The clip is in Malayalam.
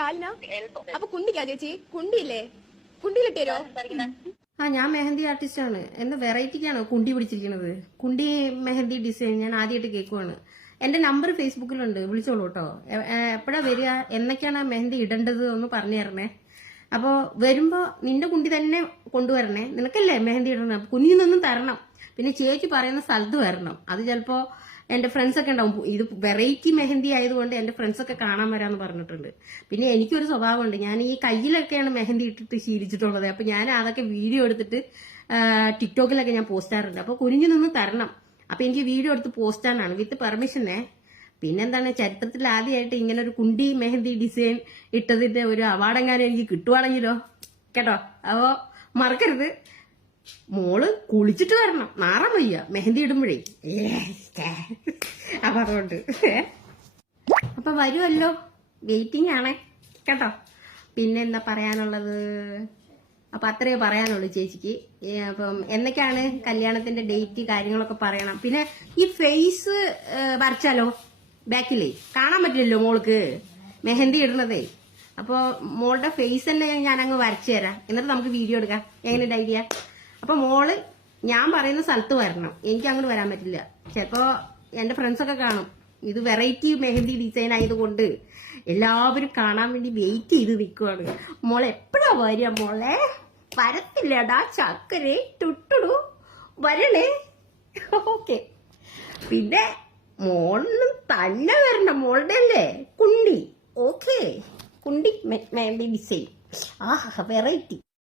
കാലിനാ? അപ്പൊ കുണ്ടിക്കാ ചേച്ചി? കുണ്ടിയില്ലേ? കുണ്ടിയിലിട്ടേരോ? ഞാൻ മെഹന്തി ആർട്ടിസ്റ്റ് ആണ്. എന്താ വെറൈറ്റിക്കാണോ കുണ്ടി പിടിച്ചിരിക്കുന്നത്? കുണ്ടി മെഹന്തി ഡിസൈൻ ഞാൻ ആദ്യമായിട്ട് കേൾക്കുവാണ്. എന്റെ നമ്പർ ഫേസ്ബുക്കിലുണ്ട്, വിളിച്ചോളൂ കേട്ടോ. എപ്പോഴാ വരിക, എന്നൊക്കെയാണ് മെഹന്തി ഇടേണ്ടത് ഒന്ന് പറഞ്ഞു തരണേ. അപ്പോ വരുമ്പോ നിന്റെ കുണ്ടി തന്നെ കൊണ്ടുവരണേ. നിനക്കല്ലേ മെഹന്തി ഇടണം, കുഞ്ഞിൽ നിന്നും തരണം. പിന്നെ ചേച്ചി പറയുന്ന സ്ഥലത്ത് വരണം. അത് ചിലപ്പോ എന്റെ ഫ്രണ്ട്സ് ഒക്കെ ഉണ്ടാവും. ഇത് വെറൈറ്റി മെഹന്തി ആയതുകൊണ്ട് എന്റെ ഫ്രണ്ട്സ് ഒക്കെ കാണാൻ വരാന്ന് പറഞ്ഞിട്ടുണ്ട്. പിന്നെ എനിക്കൊരു സ്വഭാവമുണ്ട്, ഞാൻ ഈ കയ്യിലൊക്കെയാണ് മെഹന്തി ഇട്ടിട്ട് ശീലിച്ചിട്ടുള്ളത്. അപ്പൊ ഞാൻ അതൊക്കെ വീഡിയോ എടുത്തിട്ട് ടിക്ടോക്കിലൊക്കെ ഞാൻ പോസ്റ്റ് ചെയ്യാറുണ്ട്. അപ്പൊ കുനിഞ്ഞു നിന്ന് തരണം. അപ്പൊ എനിക്ക് വീഡിയോ എടുത്ത് പോസ്റ്റ് ചെയ്യാനാണ് വിത്ത് പെർമിഷനെ. പിന്നെന്താണ്, ചരിത്രത്തിൽ ആദ്യമായിട്ട് ഇങ്ങനെ ഒരു കുണ്ടി മെഹന്തി ഡിസൈൻ ഇട്ടതിന്റെ ഒരു അവാർഡെങ്ങാനും എനിക്ക് കിട്ടുവാണെങ്കിലോ കേട്ടോ. അപ്പോ മറക്കരുത്, മോള് കുളിച്ചിട്ട് വരണം, നാറാൻ വയ്യ മെഹന്തി ഇടുമ്പോഴേ. അപ്പൊ അതുകൊണ്ട് അപ്പൊ വരുമല്ലോ, വെയിറ്റിംഗ് ആണേ കേട്ടോ. പിന്നെ എന്താ പറയാനുള്ളത്? അപ്പൊ അത്രയേ പറയാനുള്ളൂ ചേച്ചിക്ക്. അപ്പം എന്നൊക്കെയാണ് കല്യാണത്തിന്റെ ഡേറ്റ് കാര്യങ്ങളൊക്കെ പറയണം. പിന്നെ ഈ ഫേസ് വരച്ചാലോ, ബാക്കിലേ കാണാൻ പറ്റില്ലല്ലോ മോൾക്ക് മെഹന്തി ഇടുന്നതേ. അപ്പൊ മോളുടെ ഫേസ് തന്നെ ഞാൻ അങ്ങ് വരച്ചു തരാം, എന്നിട്ട് നമുക്ക് വീഡിയോ എടുക്കാം. എങ്ങനെയുണ്ട് ഐഡിയ? അപ്പൊ മോള് ഞാൻ പറയുന്ന സ്ഥലത്ത് വരണം, എനിക്ക് അങ്ങോട്ട് വരാൻ പറ്റില്ല. ചിലപ്പോ എന്റെ ഫ്രണ്ട്സൊക്കെ കാണും. ഇത് വെറൈറ്റി മെഹന്തി ഡിസൈൻ ആയതുകൊണ്ട് എല്ലാവരും കാണാൻ വേണ്ടി വെയിറ്റ് ചെയ്ത് നിൽക്കുവാണ്. മോളെ എപ്പോഴാ വരിക? മോളെ വരത്തില്ലടാ ചക്കരെ ടുട്ടുടു, വരണേ. ഓക്കെ. പിന്നെ മോളിനും തന്നെ വരണം, മോളുടെ അല്ലേ കുണ്ടി. ഓക്കെ, കുണ്ടി മെഹന്തി ഡിസൈൻ. വെറൈറ്റി.